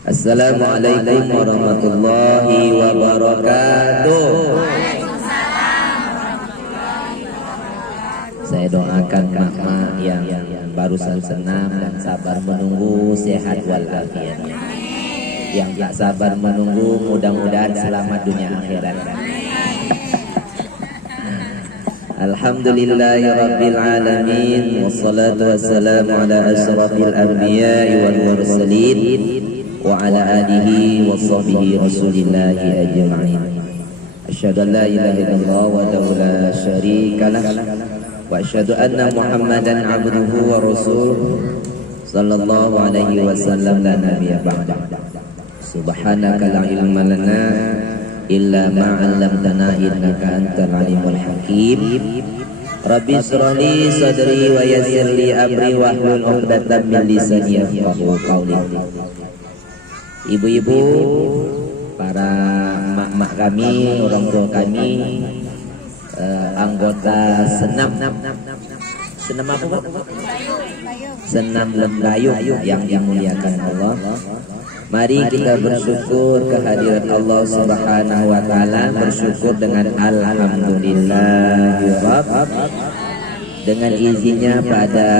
Assalamualaikum warahmatullahi wabarakatuh. Saya doakan mak-mak yang baru senam dan sabar menunggu sehat walafiat. Yang tak sabar menunggu mudah-mudahan selamat dunia akhirat. Alhamdulillahi rabbil alamin, wassalatu wassalamu ala asrafil anbiya'i wal mursalin wa ala alihi wa sahbihi rasulillahi ajma'in. Asyhadu an la ilaha illallah wa la syarika lah wa asyhadu anna Muhammadan abduhu wa rasuluh sallallahu alaihi wasallam la nabiyya ba'da. Subhanaka la ilma lana illa ma 'allamtana innaka antal alimul hakim. Rabbi shrah li sadri wa yassir li amri wahlul 'uqdatam min lisani yafqahu qawli. Ibu-ibu, para mak-mak kami, orang tua kami, anggota senam apa Pak? Senam Lembayung yang dimuliakan Allah. Mari kita bersyukur kehadirat Allah Subhanahu wa taala, bersyukur dengan alhamdulillah. Dengan izinnya pada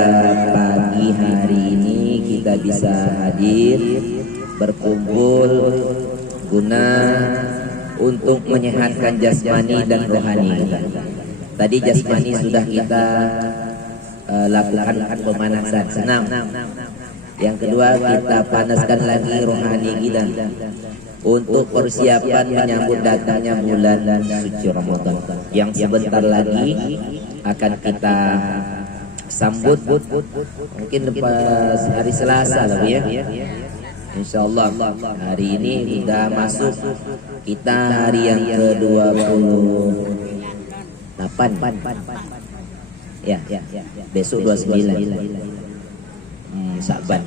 pagi hari ini kita bisa hadir berkumpul guna untuk menyehatkan jasmani dan rohani. Tadi jasmani sudah kita lakukan pemanasan senam. Yang kedua, kita panaskan lagi rohani kita untuk persiapan menyambut datangnya bulan suci Ramadan yang sebentar lagi akan kita sambut, mungkin lepas hari Selasa lagi ya. Insyaallah hari ini sudah masuk kita hari yang ke-28. Ya, besok 29. Sa'ban.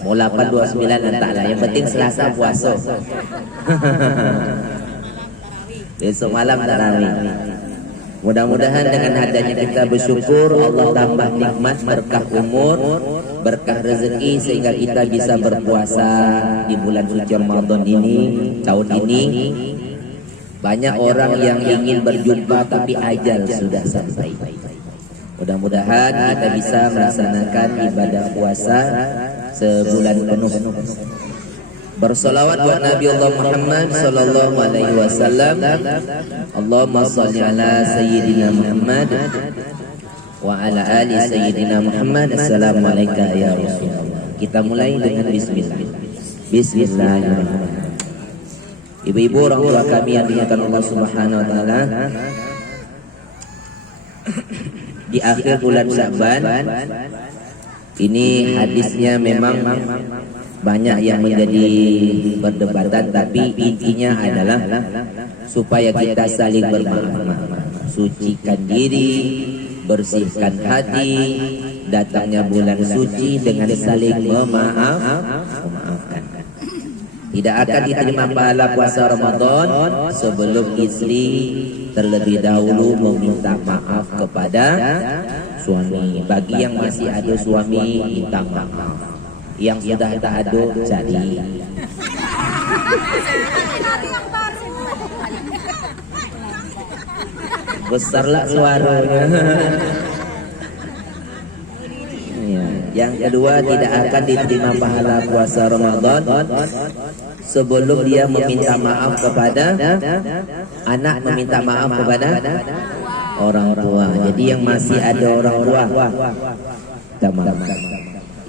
Mau 829 entahlah, yang penting Selasa puasa. Besok malam tarawih. Mudah-mudahan dengan adanya kita bersyukur, Allah tambah nikmat, berkah umur, berkah rezeki, sehingga kita bisa berpuasa di bulan suci Ramadan ini, tahun ini. Banyak orang yang ingin berjumpa tapi ajal sudah sampai. Mudah-mudahan kita bisa melaksanakan ibadah puasa sebulan penuh. Bersolawat buat Nabi Allah Muhammad sallallahu alaihi wasallam. Allahumma shalli ala sayyidina Muhammad wa ala ali sayyidina Muhammad. Assalamualaikum ya Rasulullah. Kita mulai dengan bismillah. Bismillahirrahmanirrahim. Ibu-ibu, orang tua kami yang dimuliakan Allah Subhanahu wa taala, di akhir bulan Sa'ban ini hadisnya memang banyak yang menjadi perdebatan, tapi intinya adalah supaya kita saling bermaaf, sucikan diri, bersihkan hati, datangnya bulan suci dengan saling memaafkan. Tidak akan diterima pahala puasa Ramadan sebelum istri terlebih dahulu meminta maaf kepada suami. Bagi yang masih ada suami, minta maaf. Yang sudah tak ada, cari. Besarlah suaranya. Yang kedua, tidak akan diterima pahala puasa Ramadan sebelum dia meminta maaf kepada anak, meminta maaf kepada orang tua. Jadi yang masih ada orang tua,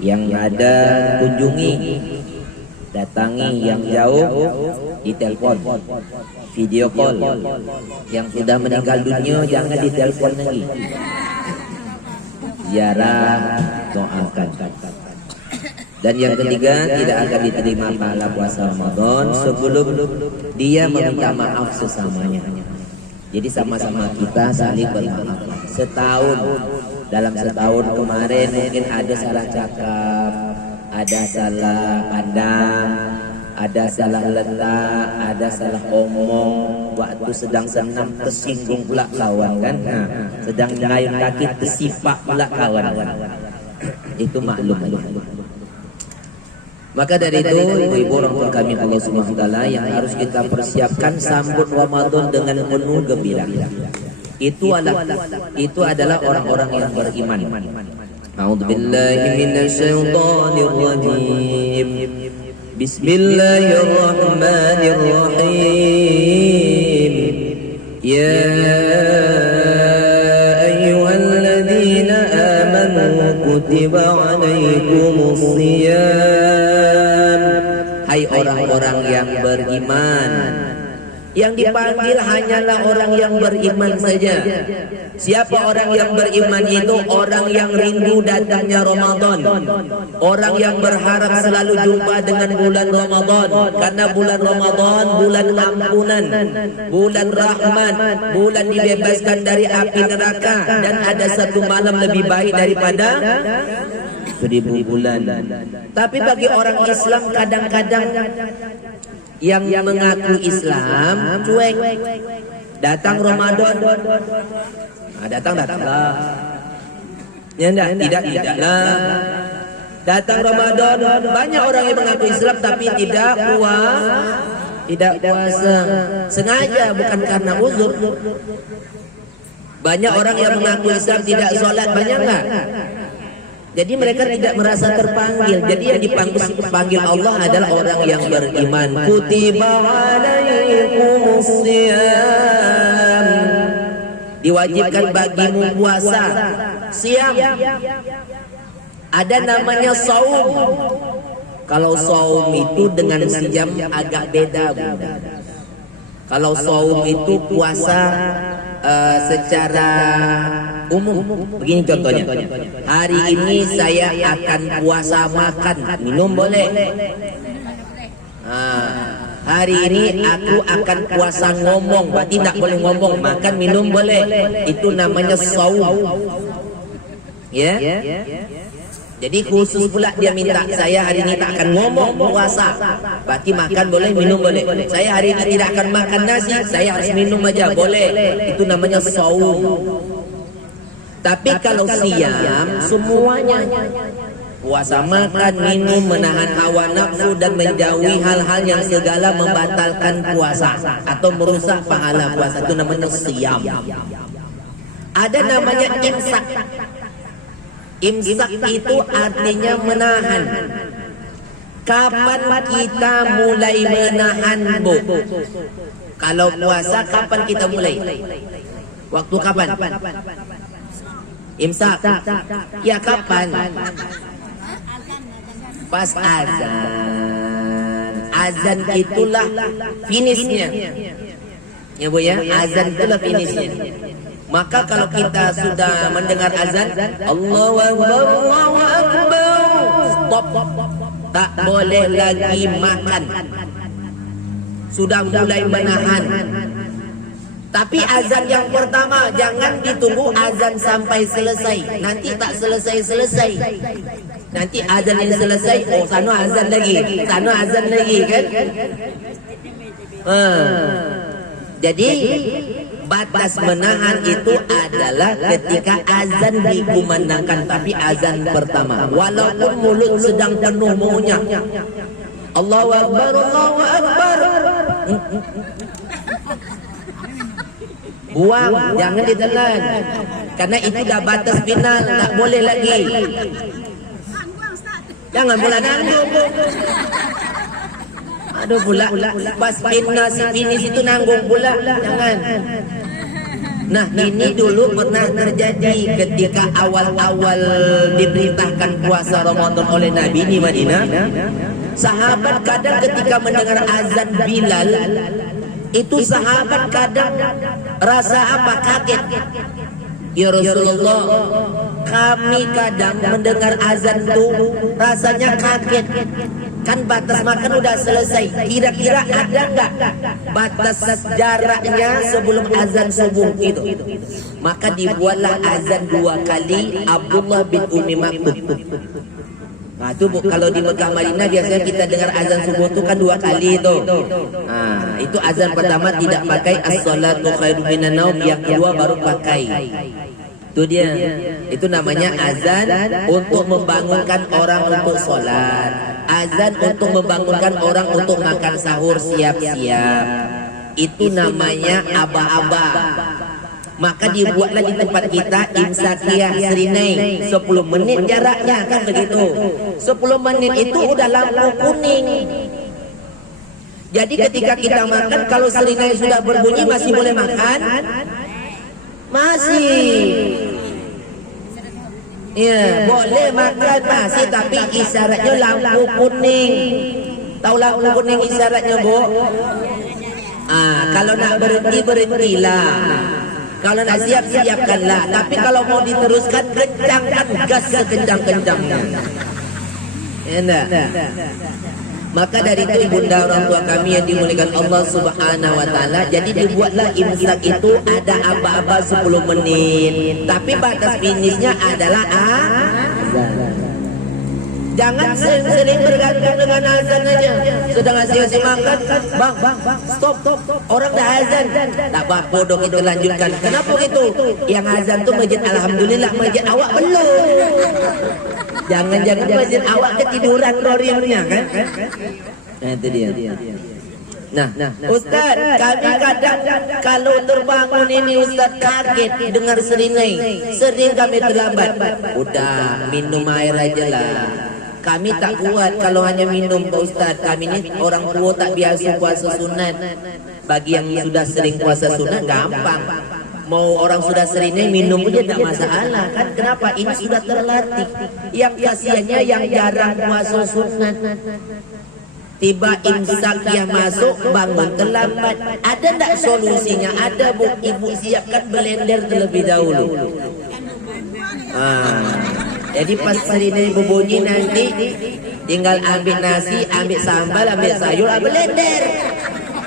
yang ada kunjungi, datangi, yang jauh ditelepon, video call. Yang sudah meninggal dunia jangan ditelepon lagi. Ziarah, doakan. Dan yang ketiga, tidak akan diterima pahala puasa Ramadan sebelum dia meminta maaf sesamanya. Jadi sama-sama kita saling bermaaf. Dalam setahun kemarin mungkin ada salah cakap, ada salah pandang, ada salah letak, ada salah omong. Waktu sedang senam tersinggung pula kawan kan. Sedang ngayun kaki tersipak pula kawan. Itu maklum. Maka dari itu ibu-ibu orang tua kami Allah Subhanahu wa taala yang harus kita persiapkan sambut Ramadan dengan penuh gembira. Itu adalah orang-orang yang beriman. A'udzubillahi minasyaitonir rajim. Bismillahirrahmanirrahim. Ya ayyuhalladzina amanu kutiba 'alaikumus shiyam. Hai orang-orang yang beriman. Yang dipanggil hanyalah orang yang beriman saja. Siapa orang yang beriman itu? Orang yang rindu datangnya Ramadan, orang yang berharap selalu jumpa dengan bulan Ramadan. Karena bulan Ramadan bulan ampunan, bulan rahmat, bulan dibebaskan dari api neraka, dan ada satu malam lebih baik daripada 1000 bulan. Tapi bagi orang Islam kadang-kadang yang mengaku Islam cuek. Datang Ramadan, datanglah. Ya tidaklah. Datang Ramadan, banyak orang yang mengaku Islam tapi tidak puasa. Sengaja, bukan karena uzur. Banyak orang yang mengaku Islam tidak sholat, banyak nggak? Jadi mereka tidak merasa terpanggil. Jadi yang dipanggil Allah adalah orang yang beriman. Kutiba alaikumus shiyam. Diwajibkan bagimu puasa. Siam. Ada namanya saum. Kalau saum itu dengan siyam agak beda, Bunda. Kalau saum itu puasa secara umum. Begini contohnya. Hari ini saya akan puasa makan, minum boleh. Hari ini aku akan puasa ngomong, berarti tidak boleh ngomong, makan minum boleh. Itu namanya saum. Ya. Jadi khusus pula dia minta saya hari ini tak akan ngomong puasa, berarti makan boleh, minum boleh. Saya hari ini tidak akan makan nasi, saya harus minum aja boleh. Itu namanya saum. Tapi kalau siam semuanya, puasa, makan, minum, menahan hawa nafsu dan menjauhi hal-hal yang segala membatalkan puasa atau merusak pahala puasa, itu namanya siam. Ada namanya imsak. Imsak itu artinya menahan. Kapan kita mulai menahan, Bu? Kalau puasa kapan kita mulai? Waktu kapan? Imsak. Ya kapan? Pas azan. Azan itulah finishnya. Ya Bu ya, azan itulah finishnya. Maka kalau kita sudah mendengar azan, Allahu Akbar, Allahu Akbar, stop. Tak boleh lagi makan. Sudah mulai menahan. Tapi azan yang pertama jangan ditunggu azan sampai selesai. Nanti tak selesai-selesai. Nanti azan yang selesai, oh sana azan lagi, sana azan lagi kan? Jadi batas menahan itu adalah ketika azan dikumandangkan, tapi azan pertama. Walaupun mulut sedang penuh mengunyah. Allahu Akbar, Allahu Akbar. Buang, jangan ditelan. Karena itu dah batas final, tak boleh lagi. Jangan pula nanggung. Aduh pula, pas finish itu nanggung pula. Jangan. Nah ini dulu pernah terjadi ketika awal-awal diberitakan puasa Ramadan oleh Nabi di Madinah. Sahabat kadang ketika mendengar azan Bilal, itu sahabat kadang rasa apa? Kaget. Ya Rasulullah, kami kadang mendengar azan itu rasanya kaget. Kan batas makan udah selesai. Kira-kira ada nggak batas jaraknya sebelum azan subuh itu? Maka dibuatlah azan 2 kali. Abdullah bin Umi Maktub. Nah itu Bu, kalau di Mekah Madinah biasanya kita dengar azan subuh itu kan 2 kali itu. Nah itu azan pertama tidak pakai as-salatu khairum minan naum, yang kedua baru pakai. Itu dia. Itu namanya azan untuk membangunkan orang untuk sholat. Azan untuk membangunkan orang untuk makan sahur siap-siap. Itu namanya aba-aba. Maka dibuatlah di tempat kita imsakiyah Serinai 10 menit jaraknya kan begitu. 10 menit itu udah lampu kuning. Jadi ketika kita makan, kalau Serinai sudah berbunyi masih boleh makan? Masih. Ya, boleh makan masih, tapi isyaratnya lampu kuning. Tahu lampu kuning isyaratnya, Bu? Kalau nak berhenti, berhentilah. Kalau nak siap, siapkanlah. Tapi kalau mau diteruskan, kencangkan gas sekencang-kencangnya. Enak. Maka dari itu ibunda orang tua kami yang dimuliakan Allah Subhanahu wa taala, jadi dibuatlah imsak itu ada aba-aba 10 menit. Tapi batas finishnya adalah azan. Jangan sering-sering bergantung dengan azan aja. Sedang asyik makan, bang, stop. Orang dah azan. Tak apa-apa dong, kita lanjutkan. Kenapa gitu? Yang azan tuh masjid alhamdulillah, masjid awak belum. Jangan-jangan masjid awak ketiduran korirnya kan? Nah itu dia. Nah, Ustaz, kami kadang kalau terbangun ini Ustaz kaget dengar Serinai. Sering kami terlambat. Udah, minum air aja lah. Kami tak kuat kalau hanya minum, Pak Ustaz. Kami ini orang tua tak biasa puasa sunat. Bagi yang sudah sering puasa sunat gampang. Mau orang sudah sering minum aja tak masalah kan? Kenapa? Ini sudah terlatih. Yang kasihannya yang jarang puasa sunat. Tiba imsak yang masuk, bangun terlambat. Ada tak solusinya? Ada, Bu. Ibu siapkan blender terlebih dahulu. Jadi pas Serinai berbunyi nanti tinggal ambil nasi, ambil sambal, ambil sayur, ambil blender.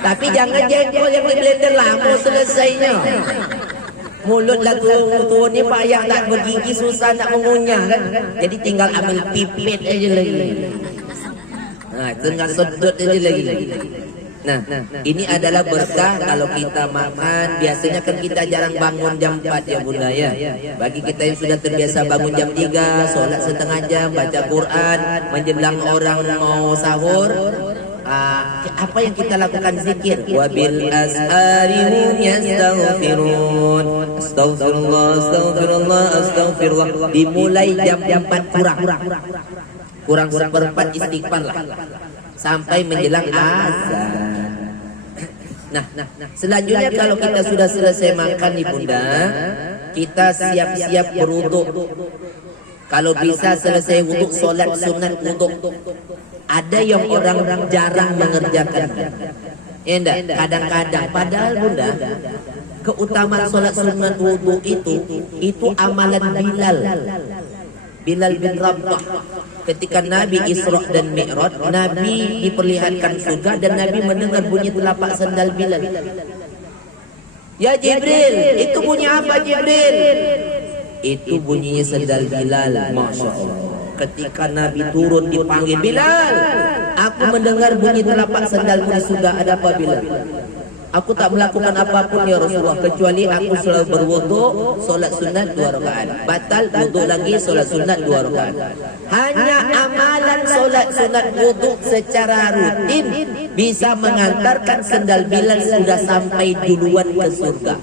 Tapi jangan jengkol yang di blender lama selesainya. Mulut lah tua ni payah tak bergigi, susah nak mengunyah kan. Jadi tinggal ambil pipet aja lagi. Tinggal sedot aja lagi. Nah, ini adalah berkah kalau kita makan. Biasanya kan kita jarang bangun jam 4 ya Bunda ya. Bagi kita yang sudah terbiasa bangun jam 3, sholat setengah jam, baca Quran, menjelang orang mau sahur. Apa yang kita lakukan zikir? Wabil as'arihum yastaghfirun. Astaghfirullah, astaghfirullah, astaghfirullah. Dimulai jam 4 kurang seperempat istighfar lah. Sampai menjelang azan. Nah, selanjutnya kalau kita sudah selesai makan Ibunda, kita siap-siap berwuduk. Kalau bisa selesai wuduk, solat sunat wuduk. Ada yang orang jarang mengerjakan. Ya enggak? Kadang-kadang. Padahal Bunda, keutamaan solat sunat wuduk itu amalan Bilal bin Rabah. Ketika Nabi Isra dan Mi'raj, Nabi diperlihatkan surga dan Nabi mendengar bunyi telapak sandal Bilal. Ya Jibril, itu bunyi apa Jibril? Itu bunyinya sandal Bilal. Masya Allah. Ketika Nabi turun dipanggil, Bilal, aku mendengar bunyi telapak sandalmu di surga. Ada apa Bilal? Aku tak melakukan apapun ya Rasulullah, kecuali aku selalu berwuduk, solat sunat 2 rakaat. Batal wuduk lagi, solat sunat 2 rakaat. Hanya amalan solat sunat wuduk secara rutin bisa mengantarkan sandal Bilal sudah sampai duluan ke surga.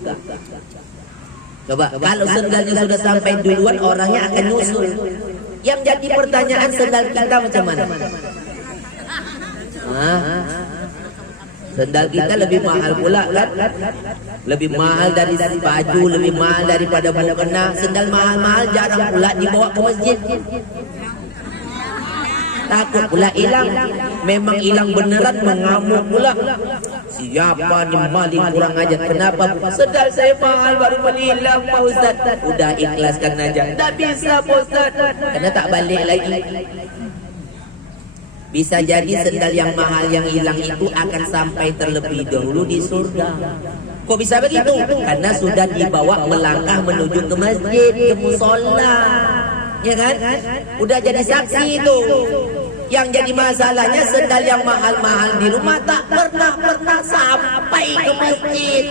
Coba, kalau sandalnya sudah sampai duluan, orangnya akan nyusul. Yang jadi pertanyaan, sandal kita macam mana? Sandal kita lebih mahal pula kan? Lebih mahal dari baju, lebih mahal daripada mukena. Sandal mahal-mahal jarang pula dibawa ke masjid. Takut pula hilang. Memang hilang beneran, mengamuk pula. Siapa ni maling kurang ajar? Kenapa? Sandal saya mahal baru hilang Pak Ustaz. Udah ikhlaskan aja. Tak bisa Pak Ustaz. Karena tak balik lagi. Bisa jadi sandal yang mahal yang hilang itu akan sampai terlebih dahulu di surga. Kok bisa begitu? Karena sudah dibawa melangkah menuju ke masjid, ke musola. Ya kan? Udah jadi saksi itu. Yang jadi masalahnya sandal yang mahal-mahal di rumah tak pernah sampai ke masjid.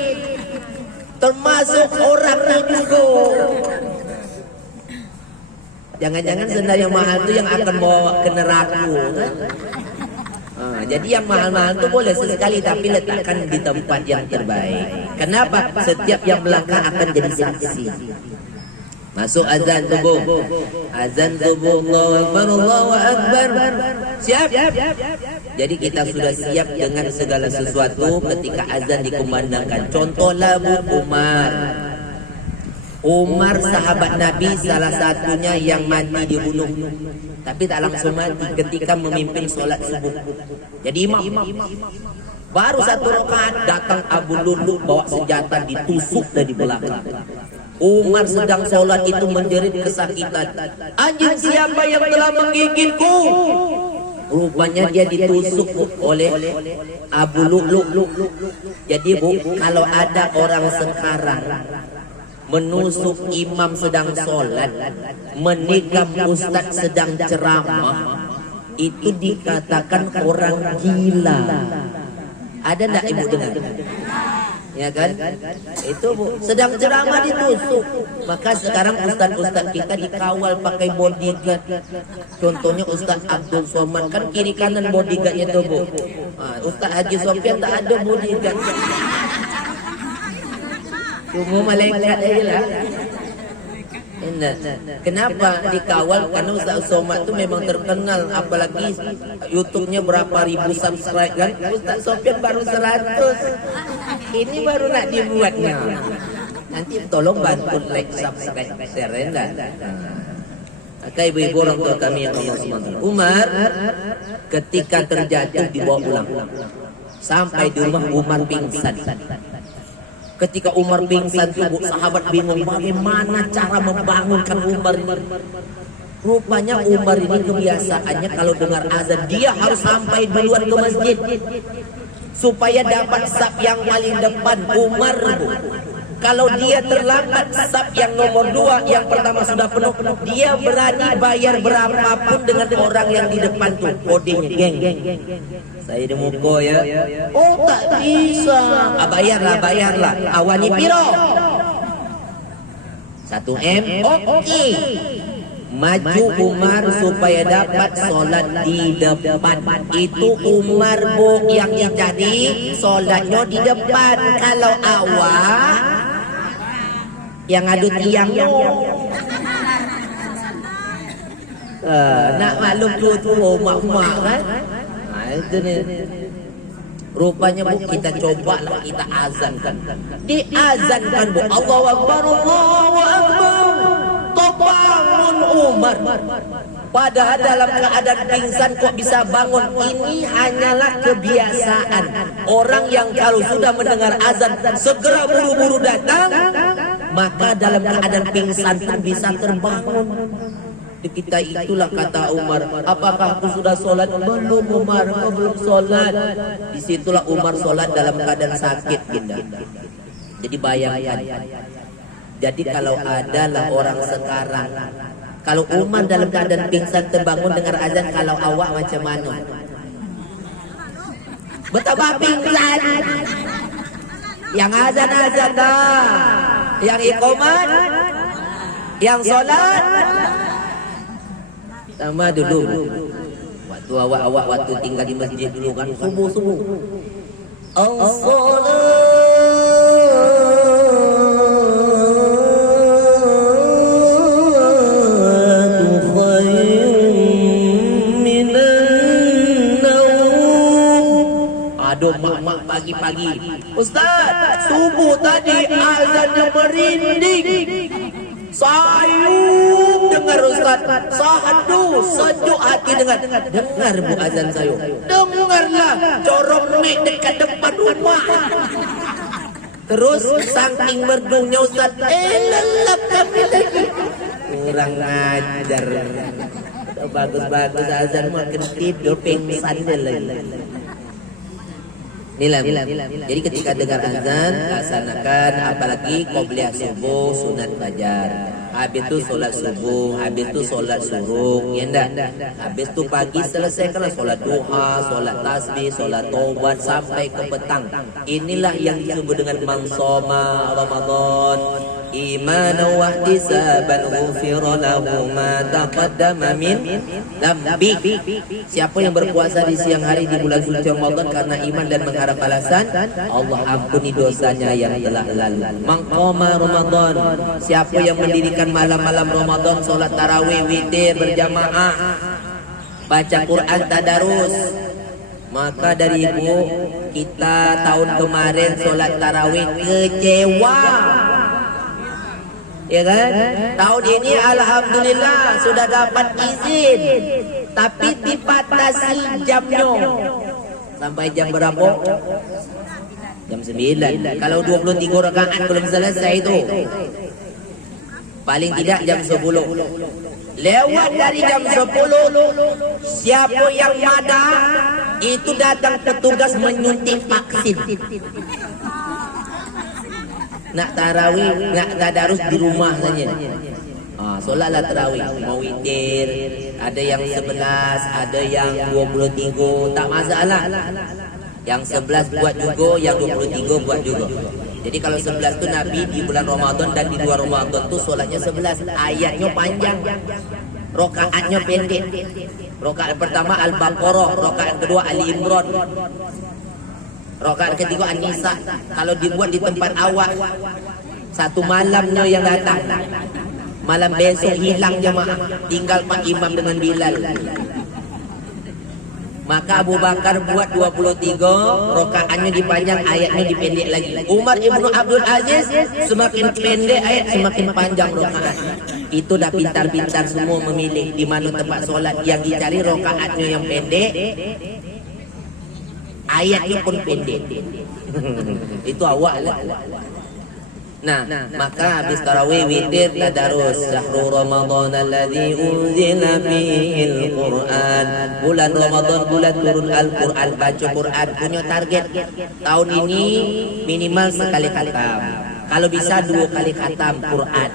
Termasuk orangnya juga. Jangan-jangan sendal yang mahal itu yang akan bawa ke neraka kan? Jadi yang mahal-mahal itu boleh sesekali, tapi letakkan di tempat yang terbaik. Kenapa? Setiap yang belakang akan jadi saksi. Masuk azan subuh. Azan subuh, Allahu Akbar, Allahu Akbar. Siap? Jadi kita sudah siap dengan segala sesuatu ketika azan dikumandangkan. Contohlah Umar. Umar sahabat Nabi salah satunya yang mati dibunuh, tapi tak langsung mati ketika memimpin sholat subuh. Jadi imam. Baru satu rakaat datang Abu Lulu bawa senjata ditusuk dari belakang. Umar sedang sholat itu menjerit kesakitan. Anjing siapa yang telah menggigitku? Rupanya dia ditusuk oleh Abu Lulu. Jadi kalau ada orang sekarang menusuk imam sedang sholat, menikam ustaz sedang ceramah, itu dikatakan orang gila. Ada enggak ibu dengar? Ya kan? Itu sedang ceramah ditusuk. Maka sekarang ustaz-ustaz kita dikawal pakai bodyguard. Contohnya Ustaz Abdul Somad, kan kiri kanan bodyguardnya itu bu. Ustaz Haji Sofyan tak ada bodyguard. Cuma malaikat aja lah. Kenapa dikawal? Karena Ustaz Somad itu memang terkenal, apalagi YouTube-nya berapa ribu subscribe kan. Ustaz Sofyan baru 100. Ini baru nak dibuatnya. Nanti tolong bantu like, subscribe, share ya. Maka ibu-ibu orang tua kami yang Allah SWT, Umar ketika terjatuh dibawa pulang. Sampai di rumah Umar pingsan. Ketika Umar pingsan, sahabat bingung bagaimana cara membangunkan Umar ini. Rupanya Umar ini kebiasaannya kalau dengar azan dia harus sampai duluan ke masjid supaya dapat saf yang paling depan. Umar kalau dia terlambat saf yang nomor 2, yang pertama sudah penuh, dia berani bayar berapapun dengan orang yang di depan tuh. Kodenya geng. Saya di muko ya. Oh tak bisa. Bayarlah. Awani piro? 1 M. Oke. Maju Umar supaya dapat sholat di depan. Itu Umar bu yang dicari, sholatnya di depan. Kalau awak yang adu tiangnya. Nak maklum tu mak-mak kan. Itu nih. Rupanya bu kita cobalah kita azankan. Diazankan bu. Allahu Akbar, Allahu Akbar. Bangun Umar. Padahal dalam keadaan pingsan kok bisa bangun. Ini hanyalah kebiasaan orang yang kalau sudah mendengar azan segera buru-buru datang, maka dalam keadaan pingsan pun bisa terbangun. Kita itulah kata Umar, apakah aku sudah sholat? Belum Umar, kau belum sholat. Disitulah Umar sholat dalam keadaan sakit kita. Jadi bayangkan. Jadi kalau adalah orang sekarang, kalau Umar dalam keadaan pingsan terbangun dengar azan, kalau awak macam mana? Betapa pingsan. Yang azan dah, yang iqamat, yang sholat. Sama dulu. Waktu awak waktu tinggal di masjid dulu kan subuh. Aduh mak pagi-pagi, Ustaz, subuh tadi azannya merinding. Sayup dengar Ustaz, sahadu sejuk hati dengar bu azan sayup. Dengarlah corong mik dekat depan rumah. Terus saking merdunya Ustaz, lelap kami lagi. Kurang ajar. Bagus-bagus azan makin tidur pingsan dia lagi. Nilam. Jadi ketika dengar azan laksanakan, apalagi qobliyah subuh, sunat fajar. Habis itu sholat subuh, habis itu sholat suruh, ya enggak? Habis itu pagi selesaikanlah sholat duha, sholat tasbih, sholat taubat sampai ke petang. Inilah yang disebut dengan mansoma Ramadan imanan wa ihtisaban ghufira lahu ma taqaddama min dhanbi. Siapa yang berpuasa di siang hari di bulan suci Ramadan karena iman dan mengharap balasan, Allah ampuni dosanya yang telah lalu. Maqama Ramadan, siapa yang mendirikan malam-malam Ramadan solat tarawih, witir berjamaah, baca Quran, tadarus. Maka dari ibu kita tahun kemarin solat tarawih kecewa, ya kan? Tahun ini alhamdulillah sudah dapat izin, tapi dipatasi jamnya. Sampai jam berapa? Jam 9. Kalau 23 rakaat belum selesai itu, paling tidak jam 10. Lewat dari jam 10, siapa yang ada itu datang petugas menyuntik vaksin. Nak tarawih, nak tadarus di rumah saja. Solatlah tarawih, mau witir, ada yang 11, ada yang 23, tak masalah. Yang 11 buat juga, yang 23 buat juga. Jadi kalau 11 tu Nabi di bulan Ramadan dan di luar Ramadan tu solatnya 11, ayatnya panjang, rakaatnya pendek. Rakaat pertama Al-Baqarah, rakaat kedua Ali Imran, rakaat ketiga An-Nisa. Kalau dibuat di tempat awak, satu malamnya yang datang, malam besok hilang jemaah, tinggal Pak Imam dengan Bilal. Maka Abu Bakar buat 23, rakaatnya dipanjang, ayatnya dipendek lagi. Umar Ibnu Abdul Aziz semakin pendek ayat, semakin panjang rakaat. Itu dah pintar-pintar semua memilih di mana tempat solat yang dicari, rakaatnya yang pendek, ayatnya pun pendek. Itu awak lah. Nah, maka habis tarawih, witir, tadarus. Syahrul Ramadan alladzi unzila fihil Qur'an. Bulan Ramadan, bulan turun Al-Qur'an, baca Quran. Punya target tahun ini minimal sekali khatam. Kalau bisa 2 kali khatam Quran.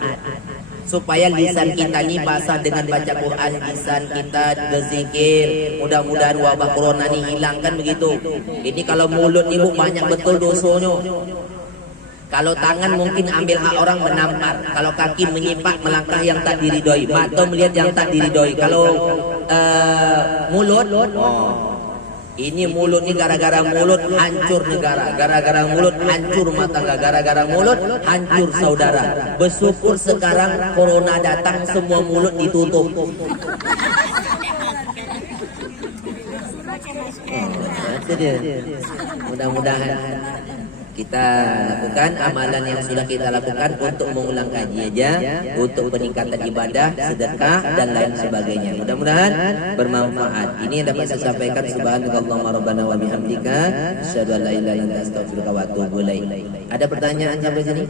Supaya lisan kita ni basah dengan baca Quran, lisan kita berzikir. Mudah-mudahan wabah corona ni hilang, kan begitu. Ini kalau mulut ni banyak betul dosanya. Kalau tangan mungkin ambil hak orang, menampar. Kalau kaki menyipak melangkah yang tak diridhoi, mata melihat yang tak diridhoi. Kalau mulut, ini mulut ni gara-gara mulut hancur negara, gara-gara mulut hancur rumah tangga, gara-gara mulut hancur saudara. Bersyukur sekarang corona datang, semua mulut ditutup. Mudah-mudahan kita lakukan amalan yang sudah kita lakukan untuk mengulang kaji aja, untuk peningkatan ibadah, sedekah dan lain sebagainya. Mudah-mudahan bermanfaat. Ini yang dapat saya sampaikan. Subhanakallahumma rabbana wa bihamdika, asyhadu an la ilaha illa anta astaghfiruka wa atubu ilaik. Ada pertanyaan sampai sini?